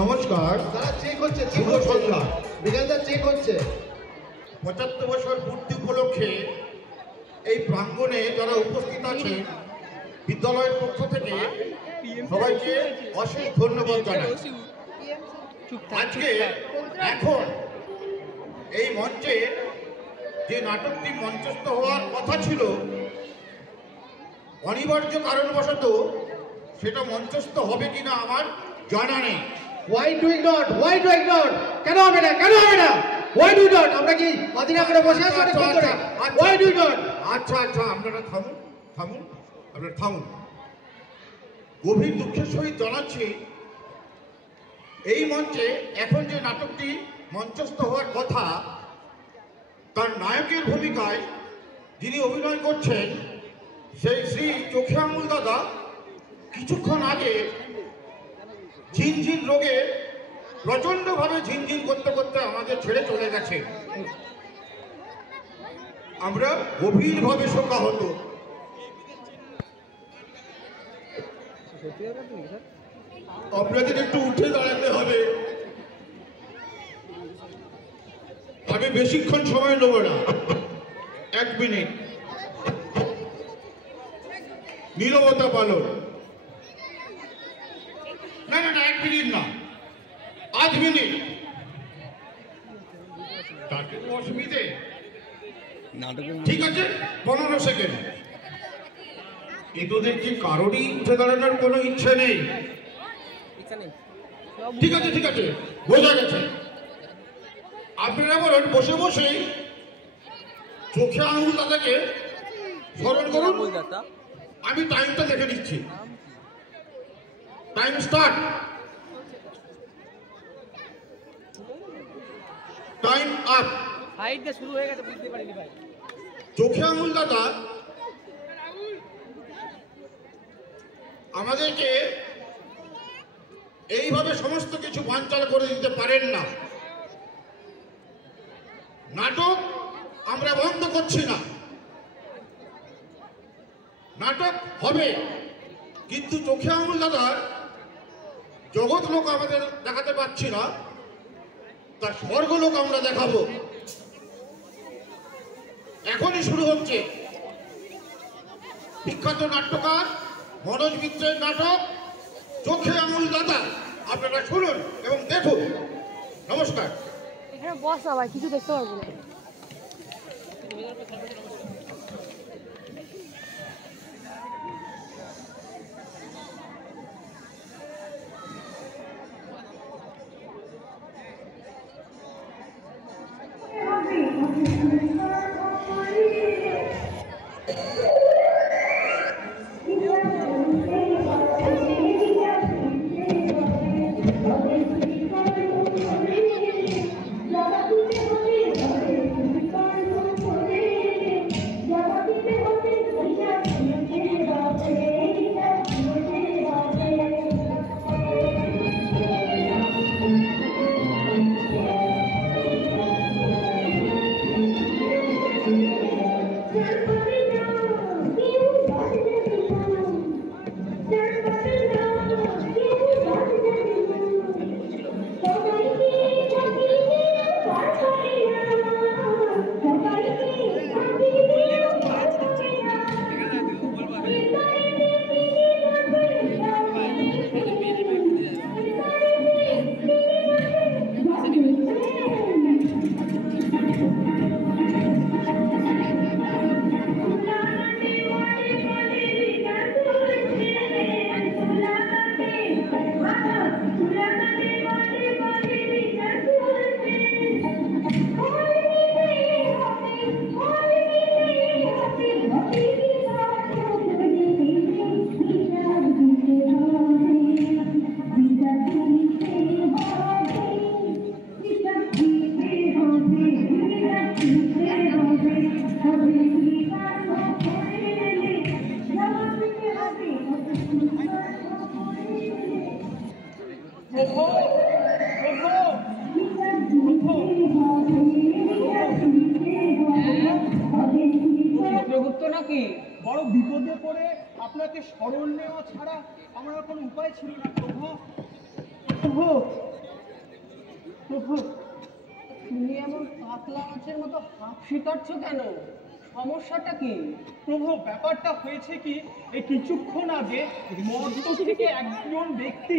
নমস্কার। তারা চেক হচ্ছে, শুভ সন্ধ্যা। বিকালটা চেক হচ্ছে। ৭৫ বছর পূর্তি উপলক্ষে এই প্রাঙ্গণে যারা উপস্থিত আছে বিদ্যালয়ের পক্ষ থেকে সবাইকে অশেষ ধন্যবাদ জানাই। আজকে এখন এই মঞ্চে যে নাটকটি মঞ্চস্থ হওয়ার কথা ছিল, অনিবার্য কারণবশত সেটা মঞ্চস্থ হবে কিনা আমার জানা নেই। Why doing not? Why doing not? কেন হবে না? কেন হবে না? Why do not? আমরা কি মাদিনা করে বসে আছি অনেকক্ষণ ধরে? Why do not? আচ্ছা আচ্ছা, আপনারা থামুন থামুন, আপনারা থামুন। গভীর দুঃখের সহিত জানাচ্ছি, এই মঞ্চে এখন যে নাটকটি মঞ্চস্থ হওয়ার কথা, তার নায়কের ভূমিকায় যিনি অভিনয় করছেন সেই শ্রী চোখে আঙুল দাদা কিছুক্ষণ আগে ঝিনঝিন রোগে প্রচণ্ডভাবে ঝিনঝিন করতে করতে আমাদের ছেড়ে চলে গেছে। আমরা গভীরভাবে শোকাহত। আপনাদের একটু উঠে দাঁড়াতে হবে। আমি বেশিক্ষণ সময় নেব না, 1 মিনিট নীরবতা পালন। না না না, 1 মিনিট না, 8 মিনিট। তাতে তো অসুবিধে, ঠিক আছে 15 সেকেন্ড। এ তো দেখছি কারোরই উঠে দাঁড়ানোর কোনো ইচ্ছে নেই। ঠিক আছে ঠিক আছে, বোঝা গেছে। আপনারা বলেন বসে বসেই চোখে আঙুল দাদাকে স্মরণ করুন। আমি টাইমটা দেখে নিচ্ছি। Time start. Time up. হাইটটা শুরু হয়ে গেছে, বুঝতে পারিনি ভাই। চোখে আঙুল দাদা আমাদেরকে এইভাবে সমস্ত কিছু বানচাল করে দিতে পারেন না। নাটক আমরা বন্ধ করছি না, নাটক হবে, কিন্তু চোখে আঙুল দাদার জগৎ লোক আমাদের দেখাতে পাচ্ছি না, তার স্বর্গলোক আমরা দেখাবো। এখনই শুরু হচ্ছে বিখ্যাত নাট্যকার মনোজ মিত্রের নাটক চোখে আঙুল দাদা। আপনারা শুনুন এবং দেখুন। নমস্কার। এখানে বস আবার কিছু দেখতে পারবো না। বড় বিপদে পড়ে আপনাকে স্মরণ নেওয়া ছাড়া আমার আর কোনো উপায় ছিল না প্রভু। প্রভু, প্রভু, তুমি এমন পাতলা মাছের মতো হাঁফি কাটছো কেন? সমস্যাটা কি? প্রভু, ব্যাপারটা হয়েছে কি, এই কিছুক্ষণ আগে মর্ত থেকে একজন ব্যক্তি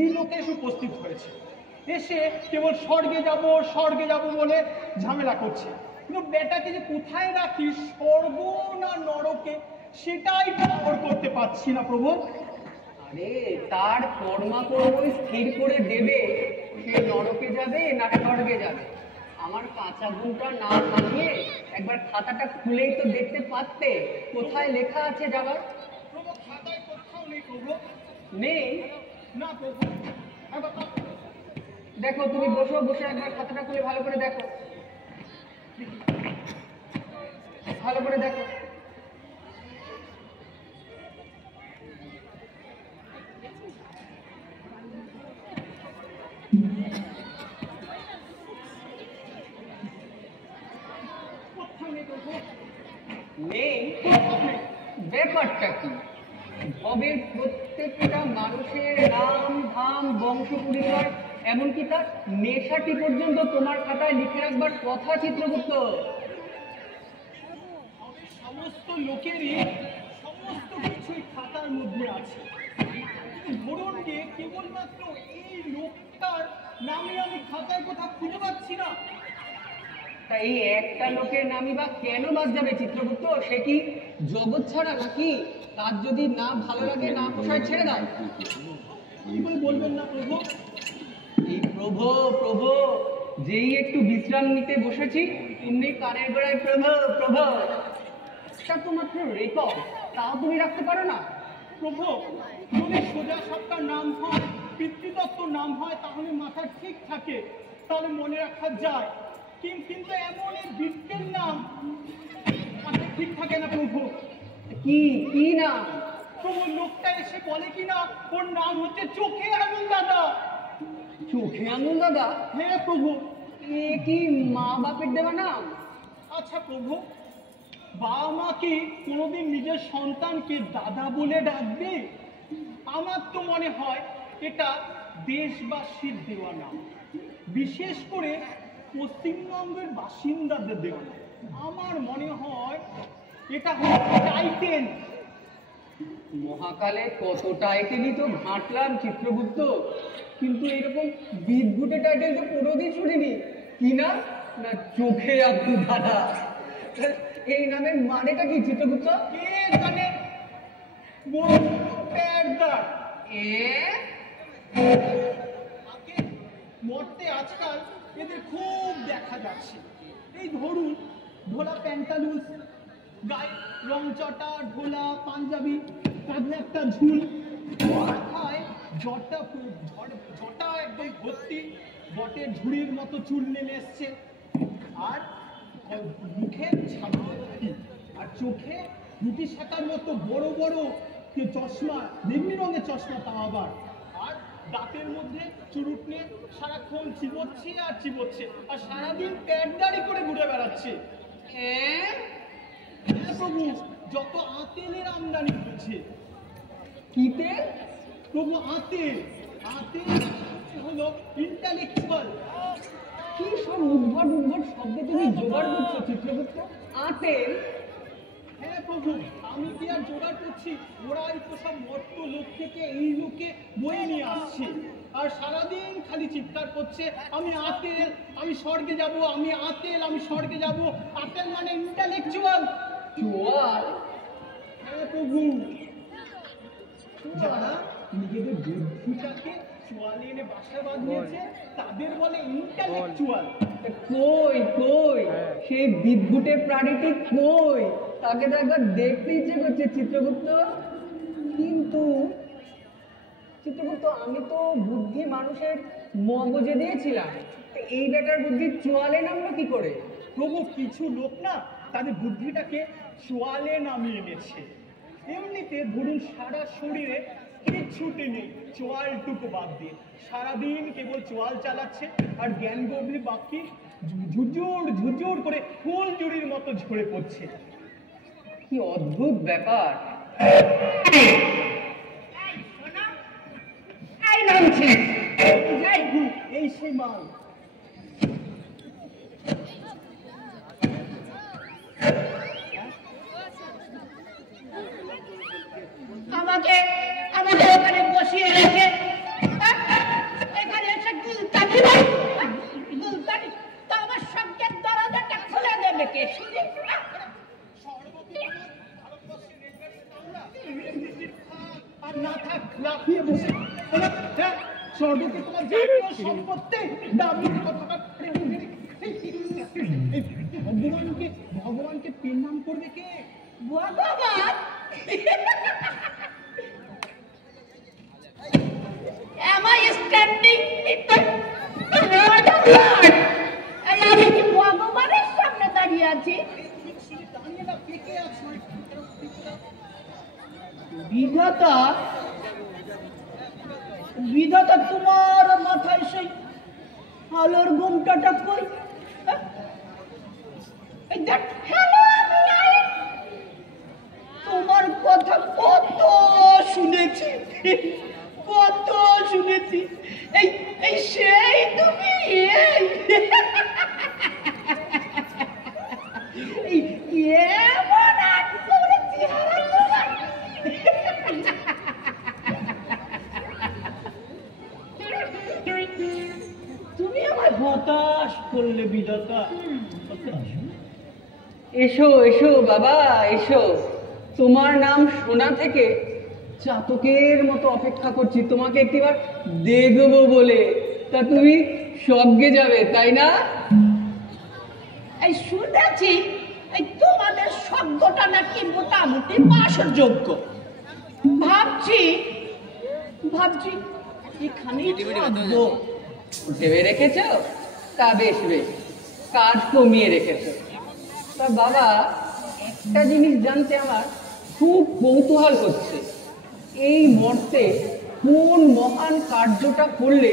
এই লোকে এসে উপস্থিত হয়েছে। এসে কেবল স্বর্গে যাব বলে ঝামেলা করছে। কিন্তু বেটাকে যে কোথায় রাখি, স্বর্গ না নরকে, সেটাই পার করতে পারছি না প্রভু। আরে তার কর্মই স্থির করে দেবে সে নরকে যাবে না স্বর্গে যাবে। আমার কাঁচা ঘুমটা না থামিয়ে একবার খাতাটা খুলেই তো দেখতে পারতে কোথায় লেখা আছে যাবার। প্রভু, খাতায় কোথাও নেই প্রভু। নেই? না প্রভু। দেখো, তুমি বসে একবার খাতাটা খুলে ভালো করে দেখো, ভালো করে দেখো। নেই? ব্যাপারটা কি? ভবের প্রত্যেকটা মানুষের নাম ধাম বংশ পরিচয় এমনকি তার নেশাটি পর্যন্ত তোমার খাতায় লিখে রাখবার কথা চিত্রগুপ্ত। সমস্ত লোকেরই সমস্ত কিছুই খাতার মধ্যে আছে, কিন্তু ধরুন যে কেবলমাত্র এই লোকটার নামে আমি খাতায় কোথাও খুঁজে পাচ্ছি না। তা এই একটা লোকের নামই বা কেন বাদ যাবে চিত্রগুপ্ত? সে কি জগৎ ছাড়া নাকি? তার যদি না ভালো লাগে না পোষায় ছেড়ে দাও। কি করে বলবেন না প্রভু? এই প্রভু প্রভু যেই একটু বিশ্রাম নিতে বসেছি তুমি কানের গোড়ায় প্রভু প্রভু। তা তো মাত্র রেকর্ড, তাও তুমি রাখতে পারো না? প্রভু, যদি সোজা সাপটার নাম হয়, পিতৃতত্ত্বর নাম হয়, তাহলে মাথা ঠিক থাকে, তাহলে মনে রাখা যায়। কিন্তু এমন এই বৃত্তের নাম মাথা ঠিক থাকে না প্রভু। কি কি না? প্রভু, লোকটা এসে বলে কি না ওর নাম হচ্ছে চোখে আঙুল দাদা। চোখে আঙুল দাদা? হ্যাঁ প্রভু। এ কি মা বাপের দেওয়া নাম? আচ্ছা প্রভু, বাবা মা কি কোনোদিন নিজের সন্তানকে দাদা বলে ডাকবে? আমার তো মনে হয় এটা দেশবাসীর দেওয়া নাম, বিশেষ করে পশ্চিমবঙ্গের বাসিন্দাদের দেওয়া নাম। আমার মনে হয় এটা হচ্ছে টাইটেল। মহাকালে কত টাইটেলই তো ঘাঁটলাম চিত্রগুপ্ত, কিন্তু এরকম বিদঘুটে টাইটেল তো কোনোদিন শুনিনি। কি না? না চোখে আঙুল দাদা। এই নামের মানেটা কি চিত্রগুপ্ত? কে জানে? প্যারদার। আগে মরতে আজকাল এদের খুব দেখা যাচ্ছে। এই ধরুন ঢোলা প্যান্টালুস, গায়ে রংচটা ঢোলা পাঞ্জাবি, কাঁধে একটা ঝুল, মাথায় জটা একদম ভর্তি, বটের ঝুড়ির মতো চুল নেমে এসছে, আর মুখে ছাপ, আর চোখে রুটি শাকার মতো বড় বড় চশমা, বেগুনি রঙের চশমা, তা আবার, আর দাঁতের মধ্যে চুরুট নিয়ে সারাক্ষণ চিবোচ্ছে আর চিবোচ্ছে, আর সারাদিন প্যাডদারি করে ঘুরে বেড়াচ্ছে। হ্যাঁ প্রভু, যত আতেলের আমদানি হয়েছে। কি তেল? প্রভু, আতেল। আতেল হলো ইন্টালেকচুয়াল। কি সব উদ্ভট শব্দ তুমি জোগাড় করছো চিত্রগুপ্ত? আতেল? হ্যাঁ প্রভু, আমি কি আর জোগাড় করছি? ওরাই তো সব মর্ত লোক থেকে এই লোকে বয়ে নিয়ে আসছে, আর সারাদিন খালি চিৎকার করছে, আমি আতেল, আমি স্বর্গে যাব, আমি আতেল, আমি স্বর্গে যাব। আতেল মানে ইন্টালেকচুয়াল। চোয়াল? হ্যাঁ প্রভু, যারা নিজেদের বুদ্ধিটাকে চোয়ালে এনে বাসা বাঁধিয়েছে তাদের বলে ইন্টালেকচুয়াল। কই কই সেই বিদঘুটে প্রাণীটি কই? তাকে তো একবার দেখতে ইচ্ছে করছে চিত্রগুপ্ত। কিন্তু চিত্রগুপ্ত, আমি তো বুদ্ধি মানুষের মগজে দিয়েছিলাম, তো এই বেটার বুদ্ধি চোয়ালে নামলো কি করে? প্রভু, কিছু লোক না তাদের বুদ্ধিটাকে চোয়ালে নামিয়ে এনেছে। এমনিতে ধরুন সারা শরীরে কিচ্ছুটি নেই চোয়ালটুকু বাদ দিয়ে, সারাদিন কেবল চোয়াল চালাচ্ছে, আর জ্ঞান গভীর বাকি ঝুরঝুর করে ফুল জুড়ির মতো ঝরে পড়ছে। কি অদ্ভুত ব্যাপার। এই সেই মাল। আমাকে আমাকে ওখানে বসিয়ে রেখে এখানে এসে গুলতানি গুলতানি তো আমার সঙ্গের দরজাটা খুলে দেবে কে শুনে? আর না থাক লাফিয়ে বসে স্বর্গকে তোমার জাতীয় সম্পত্তি দাবি ভগবানকে প্রণাম করবে কে? ভগবান Am I standing in the road of God? আমি কি ভগবানের সামনে দাঁড়িয়ে আছি? দাঁড়িয়ে না পেকে আছো। বিধাতা বিধাতা তোমার মাথায় সেই আলোর ঘুমটাটা কই? এই দেখ, hello, আমি আইন। তোমার কথা কত শুনেছি, কত শুনেছি। এই এই সেই তুমি এমন এক করে চেহারা তোমার। তুমি আমায় হতাশ করলে বিধাতা। এসো এসো বাবা এসো, তোমার নাম শোনা থেকে চাতকের মতো অপেক্ষা করছি তোমাকে একটিবার দেখবো বলে। তা তুমি স্বর্গে যাবে তাই না? এই শুনেছি এই তোমাদের শব্দটা নাকি মোটামুটি বাসযোগ্য। ভাবছি ভাবছি এখানেই থাকবো। ভেবে রেখেছো? তা বেশ বেশ, কাজ কমিয়ে রেখেছো। তা বাবা, একটা জিনিস জানতে আমার খুব কৌতূহল হচ্ছে, এই মর্তে কোন মহান কার্যটা করলে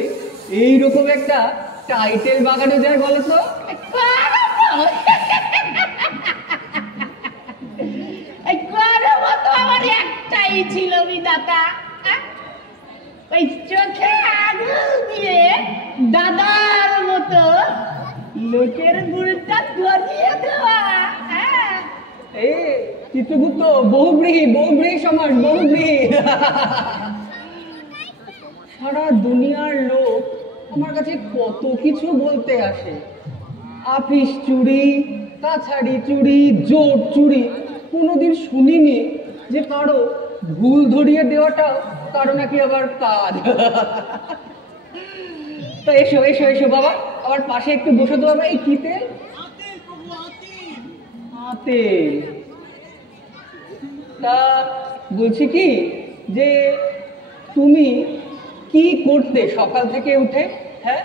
এইরকম একটা টাইটেল বাগানো যায় বলো তো? এই গরম তো আমার একটাই ছিল বিধাতা, ওই চোখে আঙুল দিয়ে দাদার মতো লোকের গুড়টা ধরিয়ে দেওয়া। এই চিত্রগুপ্ত, বহুব্রীহি বহুব্রীহি সমাস, বহুব্রীহি। সারা দুনিয়ার লোক আমার কাছে কত কিছু বলতে আসে, আপিস চুরি, কাছারি চুরি, জোট চুরি। কোনোদিন শুনিনি যে কারো ভুল ধরিয়ে দেওয়াটাও কারো নাকি আবার কাজ। তা এসো এসো এসো বাবা, আমার পাশে একটু বসে তো বাবা। এই কি তেল? তেল। তা বলছি কি যে তুমি কি করতে সকাল থেকে উঠে? হ্যাঁ,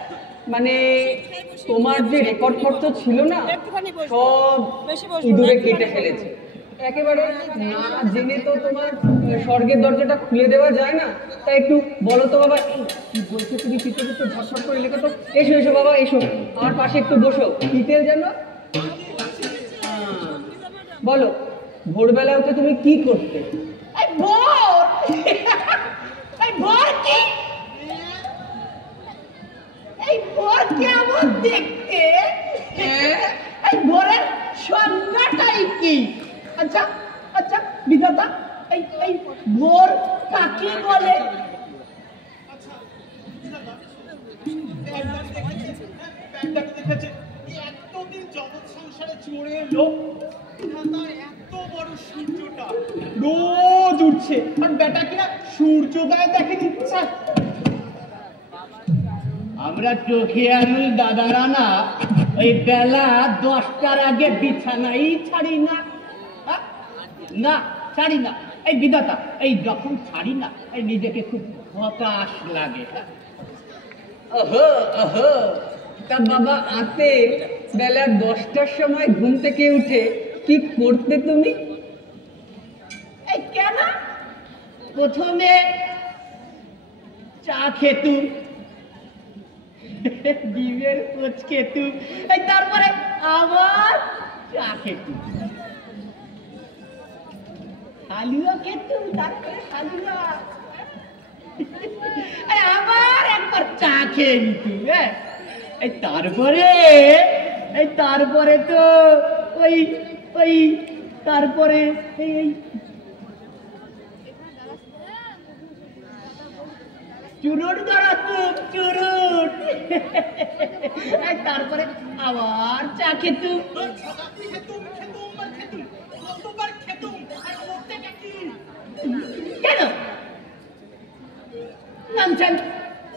মানে তোমার যে রেকর্ডপত্র ছিল না সব ইঁদুরে কেটে ফেলেছে একেবারে। না জেনে তো তোমার স্বর্গের দরজাটা খুলে দেওয়া যায় না। তাই একটু বলো তো বাবা, কি বলছো তুমি? চিত্রগুপ্ত ঝটফট করে লেখো তো। এসো এসো বাবা এসো, আমার পাশে একটু বসো। কি তেল জানো? বলো, ভোরবেলা উঠে তুমি কি করতে? এই ভোর, এই ভোর কি? এই ভোর কেমন দেখতে? এই ভোরের সংজ্ঞাটাই কি? আচ্ছা আচ্ছা বিধাতা, এই এই ভোর কাকে বলে? এতদিন জগৎ সংসারে চড়ে এলো, এত বড় সূর্যটা রোজ উঠছে, আর বেটা কিনা সূর্যোদয় দেখে দিচ্ছে। আমরা চোখে আঙুল দাদারা না ওই বেলা 10টার আগে বিছানাই ছাড়ি না। না ছাড়ি না। এই বিধাতা, এই যখন ছাড়ি না এই নিজেকে খুব হতাশ লাগে। ওহো ওহো, তা বাবা আতে বেলা 10টার সময় ঘুম থেকে উঠে কি করতে তুমি? এই কেন? প্রথমে চা খেতু, ডিমের কোচ খেতু, এই তারপরে আবার চা খেতু। হালুয়া খেতুম, তারপরে হালুয়া, আবার একবার চা খেয়ে নিতুম। হ্যাঁ, তারপরে তো ওই তারপরে এই চুরুট ধরাতুম, চুরুট। তারপরে আবার চা খেতুম। কেন নামছেন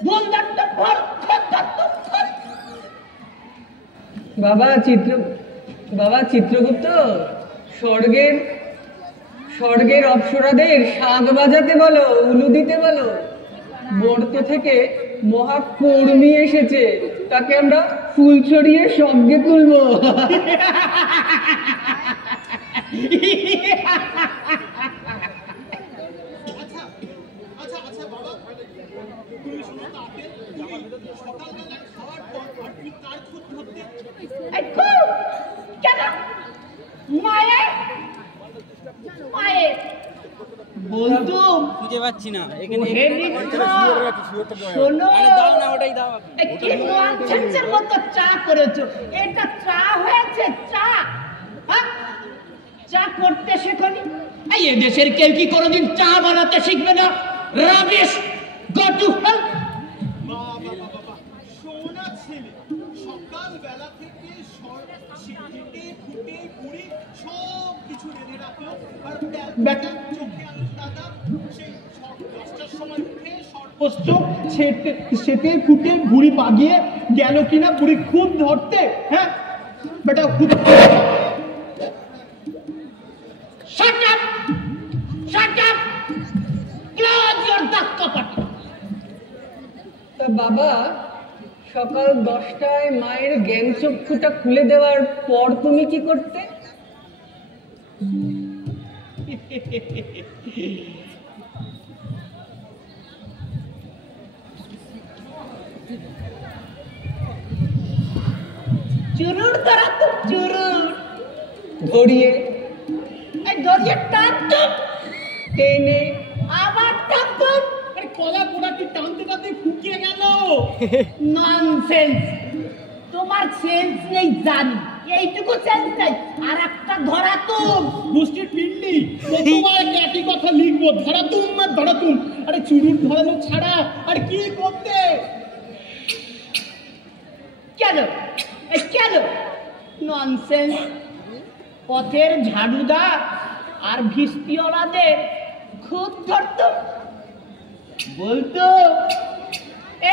বলবার তো ভর বাবা চিত্রগুপ্ত, স্বর্গের অপ্সরাদের শাঁখ বাজাতে বলো, উলু দিতে বলো। বর্ত থেকে মহাকর্মী এসেছে, তাকে আমরা ফুল ছড়িয়ে স্বর্গে তুলবো। আচ্ছা বাবা, তুমি শোনো তো আপেল, তুমি সকালবেলা খাওয়ার পর তুমি কার খুঁত ধরতে? কেন মায়ের বলতুম খুঁজে পাচ্ছি না শোনো, দাও না, ওটাই দাও। কি ননসেন্সের মতো চা করেছো? এটা চা হয়েছে? চা চা করতে শেখনি? এই দেশের কেউ কি কোনোদিন চা বানাতে শিখবে না? Rubbish, go to hell. বাবা, সোনা ছেলে, সকালবেলা থেকে খেটে খুঁটে পুরি সব কিছু রেঁধে রাখলো, আর বেটা চোখে আলো দাদা সেই 10টার সময় উঠে সর্বস্ব সেটে ফুটে বুড়ি পাগিয়ে গেল কিনা বুড়ি খুব ধরতে। হ্যাঁ বেটা খুব Shut up! Shut up! Close your duck cupboard! তা বাবা, সকাল 10টায় মায়ের জ্ঞান চক্ষুটা খুলে দেওয়ার পর তুমি কি করতে? চুরুট ধরা তো চুরুট ধরিয়ে ধরিয়ে টানতুম, টেনে আবার টানতুম। কলা পোড়াটি টানতে টানতে ফুকিয়ে গেল। ননসেন্স, তোমার সেন্স নেই জানি, এইটুকু সেন্স নেই। আর একটা ধরাতুম, গোষ্ঠীর পিন্ডি তোমার একই কথা লিখবো, ধরাতুম আর ধরাতুম। আরে চুরুট ধরানো ছাড়া আর কি করতে? কেন ননসেন্স। পথের ঝাড়ুদা আর ভিস্তিওয়ালাদের খুব ধরতো, বলতো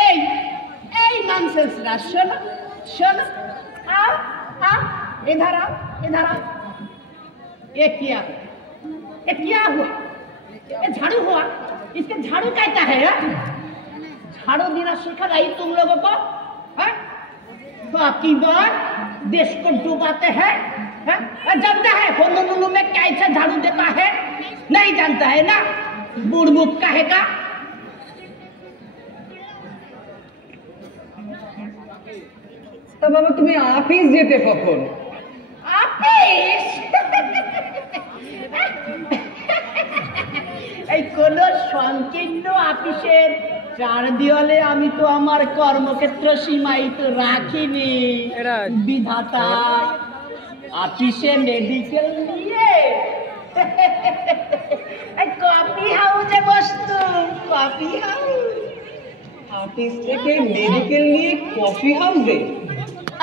এই ননসেন্স না, শোনো इधर आओ ये क्या हुआ? ये झाड़ू हुआ? इसके झाड़ू कहता है? झाड़ू देना सिखा ही तुम लोगों को? बाकी बात देश को डुबाते हैं, जानता है होनोलुलु में कैसे झाड़ू देता है? नहीं जानता है ना? बुड़बुक कहेगा। তা বাবা, তুমি অফিস যেতে কখন? অফিস? এই কোন সংকীর্ণ অফিসের চার দেওয়ালে আমি তো আমার কর্মক্ষেত্র সীমায়িত রাখিনি বিধাতা। অফিসে মেডিকেল নিয়ে কফি হাউসে বসতুম, কফি হাউস। অফিস থেকে মেডিকেল নিয়ে কফি হাউসে?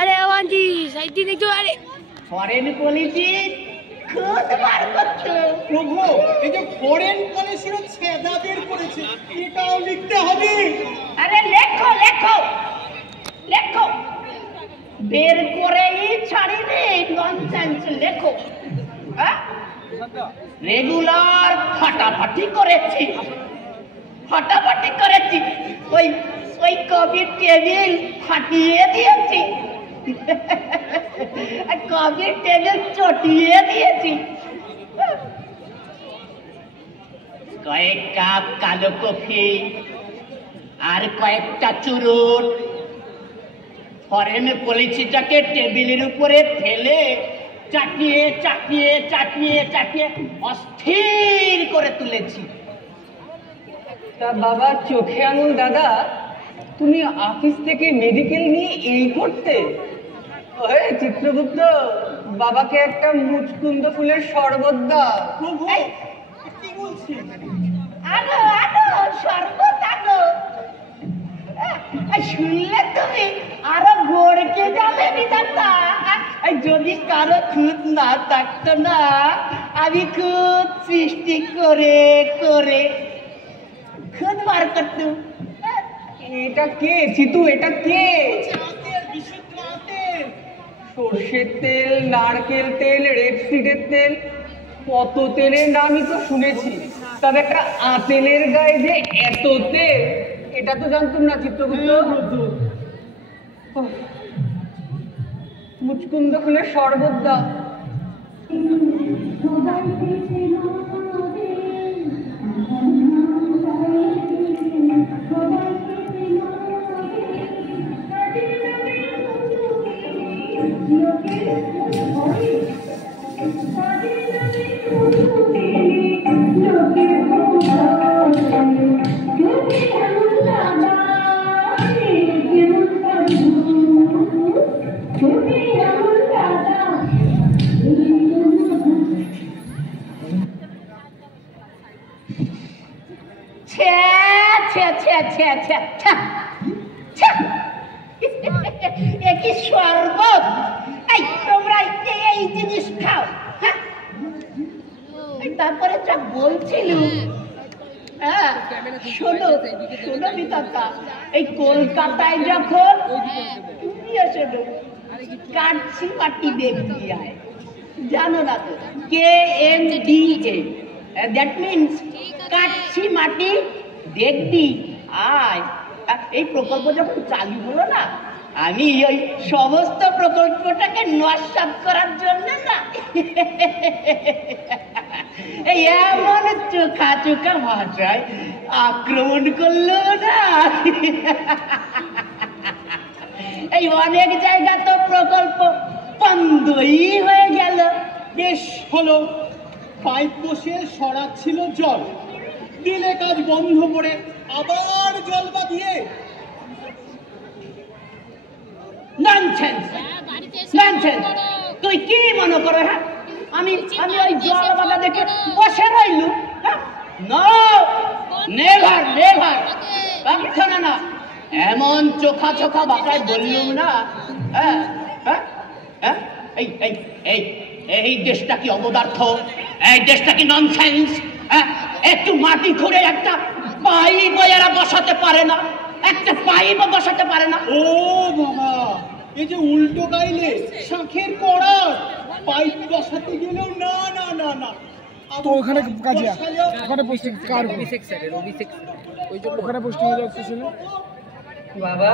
अरे अवांती साइड देखो। अरे ফরেন পলিসি খুব বার করছো। প্রভু, এই যে ফরেন পলিসির ছেদা বের করেছে, এটাও লিখতে হবে। আরে লেখো বের করেই ছাড়িনি, ননসেন্স লেখো। রেগুলার ফাটাফাটি করেছি, ওই কফি টেবিল ফাটিয়ে দিয়েছি, কফি টেবিল চটিয়ে দিয়েছি। কয়েক কাপ কালো কফি আর কয়েকটা চুরুট ফরেন পলিসিটাকে টেবিলের উপরে ফেলে চাটিয়ে অস্থির করে তুলেছি। তা বাবা চোখে আঙুল দাদা, তুমি অফিস থেকে মেডিকেল নিয়ে এই করতে? ওহে চিত্রগুপ্ত, বাবাকে একটা মুচকুন্দ ফুলের শরবত দাও। প্রভু এই, কি বলছেন? আনো আনো শরবত আনো। শুনলে তুমি আরো গড়কে যাবে বিধাতা। যদি কারো খুঁত না থাকতো না, আমি খুব সৃষ্টি করে করে খুদ বার করতুম। এটা কে চিতু, এটা কে? আতের বিশুদ্ধ আতের। সর্ষের তেল, নারকেল তেল, রেপসিডের তেল, কত তেলের নামই তো শুনেছি, তবে একটা আতেলের গায়ে যে এত তেল এটা তো জানতাম না চিত্রগুপ্ত। মুচকুন্দ ফুলের শরবত দাও। একই শরবত। এই তোমরা এই জিনিস খাও। তারপরে যা বলছিলুম, হ্যাঁ শোনো শোনো বিধাতা, এই কলকাতায় যখন শোনো কাটছি পাটি দেখবি আয়, জানো না তো? KNDA, দ্যাট মিনস কাটছি মাটি দেখবি আয়। এই প্রকল্প যখন চালু হলো না, আমি ওই সমস্ত প্রকল্পটাকে নস্যাৎ করার জন্য না এই এমন চোখা চোখা ভাষায় আক্রমণ করলো না। এই অনেক জায়গা তো প্রকল্প বন্ধই হয়ে গেল। বেশ হলো, পাইপ বসে সরাচ্ছিল জল, দিলে কাজ বন্ধ করে আবার জল বাঁধিয়ে। Nonsense nonsense. তুই কি মনে করো? হ্যাঁ আমি আমি ওই জল বাঁধা দেখে বসে রইলু? নো, নেভার নেভার, কখনো না। এমন চোখা চোখা ভাষায় বললুম না। হ্যাঁ হ্যাঁ হ্যাঁ এই এই এই এই দেশটা কি অপদার্থ? এই দেশটা কি ননসেন্স? হ্যাঁ একটু মাটি খুঁড়ে একটা পাইপ এরা বসাতে পারে না, একটা পাইপ বসাতে পারে না। ও বাবা, এই যে উল্টো গাইলে শাঁখের করার, পাইপ বসাতে গেলেও না না না না। তো ওখানে কাজিয়া, ওখানে পোস্টিং কার? ওখানে পোস্টিং হয়ে যাচ্ছে শুনে। বাবা,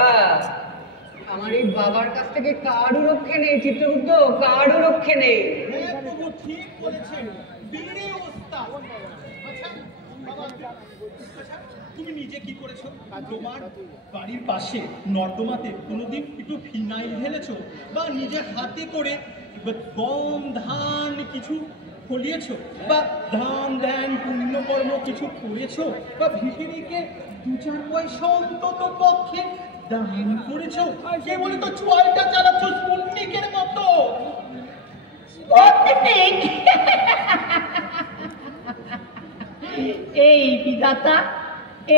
আমার এই বাবার কাছ থেকে কার্ডও রক্ষে নেই চিত্রগুপ্ত, কার্ডও রক্ষে নেই। হ্যাঁ প্রভু, ঠিক বলেছেন, বীরে ওস্তাদ। আচ্ছা বাবা, আচ্ছা তুমি নিজে কি করেছো? তোমার বাড়ির পাশে নর্দমাতে কোনোদিন একটু ফিনাইল ঢেলেছো, বা নিজের হাতে করে গম ধান কিছু ফলিয়েছো, বা ধান ধ্যান পুণ্যকর্ম কিছু করেছো, বা ভিখিরিকে 2-4 পয়সা অন্তত পক্ষে দান করেছো? কে বলে তো চোয়ালটা চালাচ্ছ স্পুটনিকের মতো? এই বিধাতা,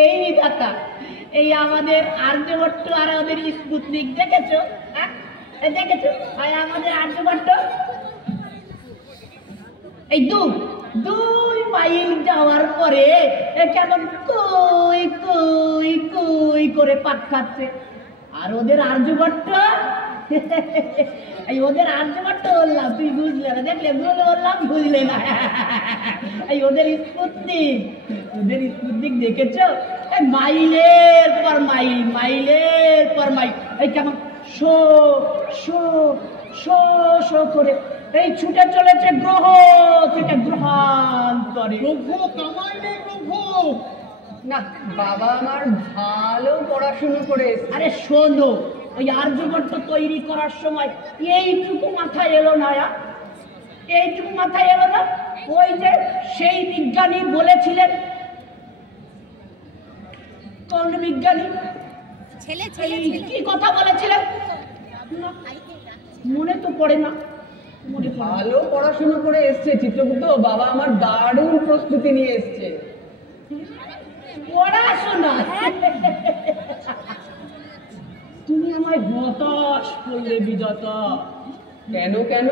এই বিধাতা, এই আমাদের আর্যভট্ট আর ওদের স্পুতনিক দেখেছো? দেখেছো? আর আমাদের আর্যভট্ট এই 2 মাইল যাওয়ার পরে কেমন কই কই কই করে পাক খাচ্ছে। আর ওদের আর্যভট্ট, এই ওদের আর্যভট্ট বললাম, তুই বুঝলে না, দেখলে বললাম বুঝলে না। এই ওদের স্পুতনিক, ওদের স্পুতনিক দেখেছো? মাইলের পর মাইল, মাইলের পর মাইল, এই কেমন শো শো শো শো করে এই ছুটে চলেছে গ্রহ থেকে গ্রহান্তরে। প্রভু কামাই নেই প্রভু। না, বাবা আমার ভালো পড়াশুনো করে। আরে শোনো, ওই আর্যভট্ট তৈরি করার সময় এইটুকু মাথায় এলো না, এইটুকু মাথায় এলো না ওই যে সেই বিজ্ঞানী বলেছিলেন, কোন বিজ্ঞানী? কি কথা বলেছিলেন? না, মনে তো পড়ে না। মনে পড়ে না। ভালো পড়াশোনা করে এসছে চিত্রগুপ্ত, বাবা আমার দারুণ প্রস্তুতি নিয়ে এসছে। পড়াশোনা? তুমি আমায় হতাশ করলে বিধাতা। কেন কেন?